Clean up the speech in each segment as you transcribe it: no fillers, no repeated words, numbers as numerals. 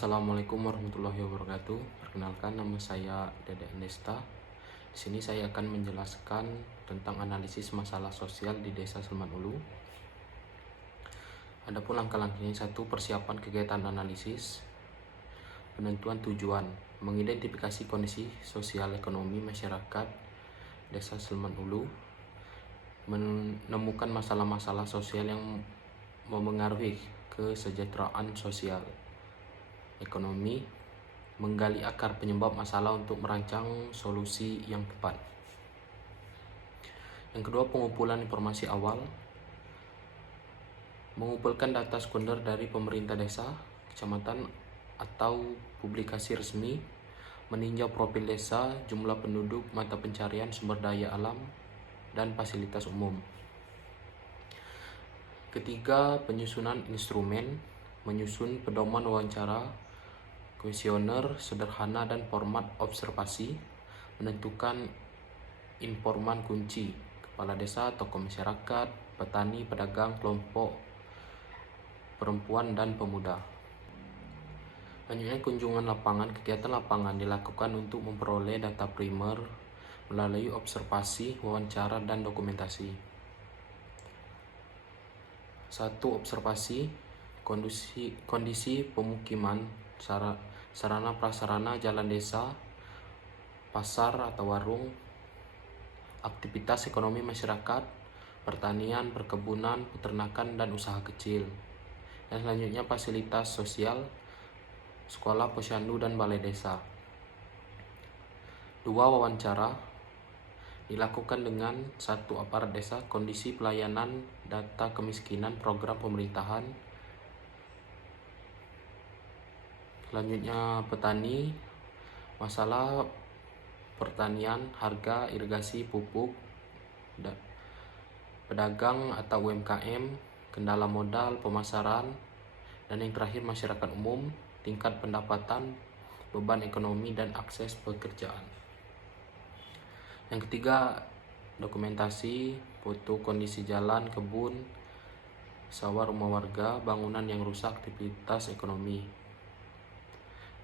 Assalamualaikum warahmatullahi wabarakatuh. Perkenalkan, nama saya Dede Andesta. Di sini saya akan menjelaskan tentang analisis masalah sosial di Desa Sleman Ulu. Adapun langkah-langkahnya: 1. Persiapan kegiatan analisis. Penentuan tujuan: mengidentifikasi kondisi sosial ekonomi masyarakat Desa Sleman Ulu, menemukan masalah-masalah sosial yang memengaruhi kesejahteraan sosial ekonomi, menggali akar penyebab masalah untuk merancang solusi yang tepat. Yang kedua, pengumpulan informasi awal. Mengumpulkan data sekunder dari pemerintah desa, kecamatan, atau publikasi resmi. Meninjau profil desa, jumlah penduduk, mata pencarian, sumber daya alam, dan fasilitas umum. Ketiga, penyusunan instrumen. Menyusun pedoman wawancara, kuesioner sederhana, dan format observasi. Menentukan informan kunci: kepala desa, tokoh masyarakat, petani, pedagang, kelompok perempuan, dan pemuda. Selanjutnya, kunjungan lapangan. Kegiatan lapangan dilakukan untuk memperoleh data primer melalui observasi, wawancara, dan dokumentasi. 1. Observasi kondisi pemukiman, sarana prasarana jalan desa, pasar atau warung, aktivitas ekonomi masyarakat, pertanian, perkebunan, peternakan, dan usaha kecil. Dan selanjutnya, fasilitas sosial, sekolah, posyandu, dan balai desa. 2. Wawancara dilakukan dengan 1. Aparat desa, kondisi pelayanan, data kemiskinan, program pemerintahan. Selanjutnya, petani, masalah pertanian, harga, irigasi, pupuk, pedagang atau UMKM, kendala modal, pemasaran, dan yang terakhir, masyarakat umum, tingkat pendapatan, beban ekonomi, dan akses pekerjaan. Yang ketiga, dokumentasi, foto kondisi jalan, kebun, sawah, rumah warga, bangunan yang rusak, aktivitas ekonomi.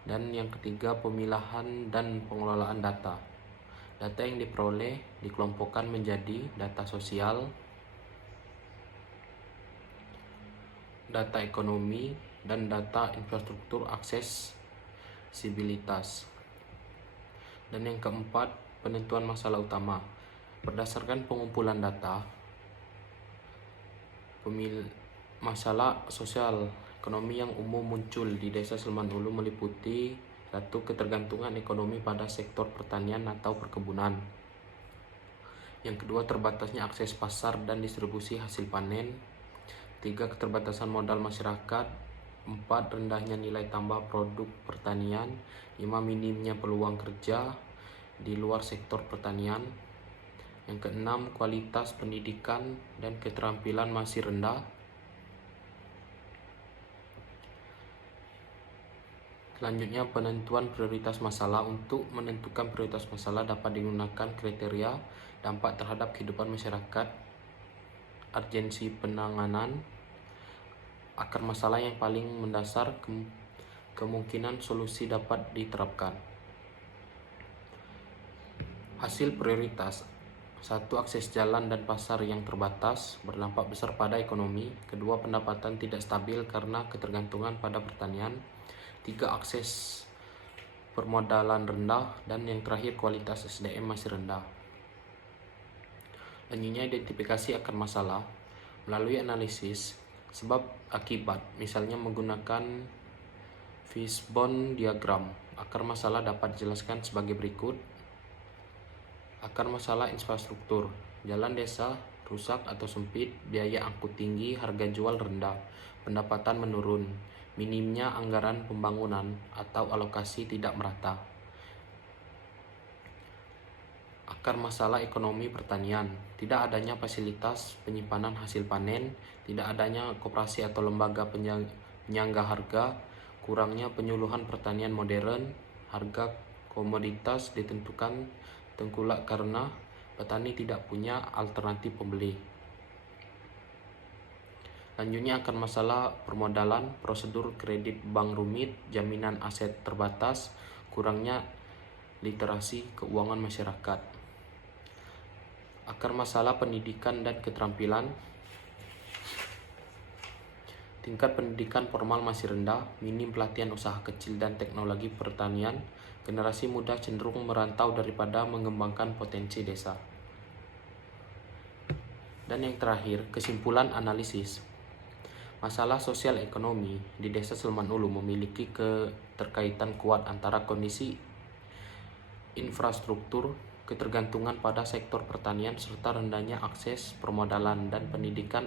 Dan yang ketiga, pemilahan dan pengelolaan data. Data yang diperoleh dikelompokkan menjadi data sosial, data ekonomi, dan data infrastruktur aksesibilitas. Dan yang keempat, penentuan masalah utama. Berdasarkan pengumpulan data, masalah sosial ekonomi yang umum muncul di Desa Sleman Ulu meliputi: 1. Ketergantungan ekonomi pada sektor pertanian atau perkebunan. Yang kedua, terbatasnya akses pasar dan distribusi hasil panen. 3. Keterbatasan modal masyarakat. 4. Rendahnya nilai tambah produk pertanian. 5. Minimnya peluang kerja di luar sektor pertanian. Yang keenam, kualitas pendidikan dan keterampilan masih rendah. Selanjutnya, penentuan prioritas masalah. Untuk menentukan prioritas masalah dapat digunakan kriteria dampak terhadap kehidupan masyarakat, urgensi penanganan, akar masalah yang paling mendasar, kemungkinan solusi dapat diterapkan. Hasil prioritas: 1. Akses jalan dan pasar yang terbatas, berdampak besar pada ekonomi. 2. Pendapatan tidak stabil karena ketergantungan pada pertanian. 3. Akses permodalan rendah. Dan yang terakhir, kualitas SDM masih rendah. Selanjutnya, identifikasi akar masalah melalui analisis sebab akibat, misalnya menggunakan fishbone diagram. Akar masalah dapat dijelaskan sebagai berikut. Akar masalah infrastruktur: jalan desa rusak atau sempit, biaya angkut tinggi, harga jual rendah, pendapatan menurun, minimnya anggaran pembangunan atau alokasi tidak merata. Akar masalah ekonomi pertanian: tidak adanya fasilitas penyimpanan hasil panen, tidak adanya koperasi atau lembaga penyangga harga, kurangnya penyuluhan pertanian modern, harga komoditas ditentukan tengkulak karena petani tidak punya alternatif pembeli. Lanjutnya akan masalah permodalan, prosedur kredit bank rumit, jaminan aset terbatas, kurangnya literasi keuangan masyarakat. Akar masalah pendidikan dan keterampilan. Tingkat pendidikan formal masih rendah, minim pelatihan usaha kecil dan teknologi pertanian. Generasi muda cenderung merantau daripada mengembangkan potensi desa. Dan yang terakhir, kesimpulan analisis. Masalah sosial ekonomi di Desa Sleman Ulu memiliki keterkaitan kuat antara kondisi infrastruktur, ketergantungan pada sektor pertanian, serta rendahnya akses permodalan dan pendidikan.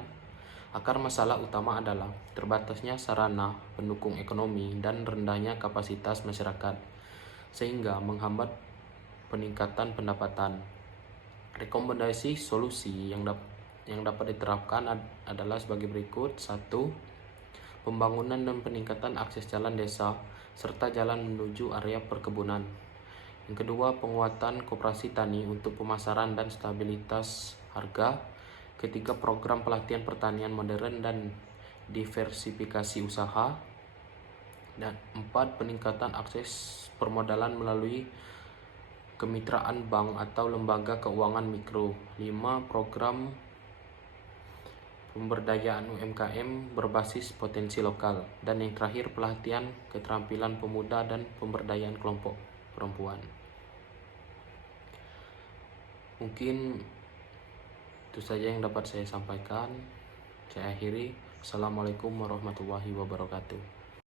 Akar masalah utama adalah terbatasnya sarana pendukung ekonomi dan rendahnya kapasitas masyarakat, sehingga menghambat peningkatan pendapatan. Rekomendasi solusi yang dapat diterapkan adalah sebagai berikut. 1. Pembangunan dan peningkatan akses jalan desa serta jalan menuju area perkebunan. Yang kedua, penguatan koperasi tani untuk pemasaran dan stabilitas harga. Ketiga, program pelatihan pertanian modern dan diversifikasi usaha. Dan 4, peningkatan akses permodalan melalui kemitraan bank atau lembaga keuangan mikro. 5, program pemberdayaan UMKM berbasis potensi lokal. Dan yang terakhir, pelatihan keterampilan pemuda dan pemberdayaan kelompok perempuan. Mungkin itu saja yang dapat saya sampaikan. Saya akhiri. Assalamualaikum warahmatullahi wabarakatuh.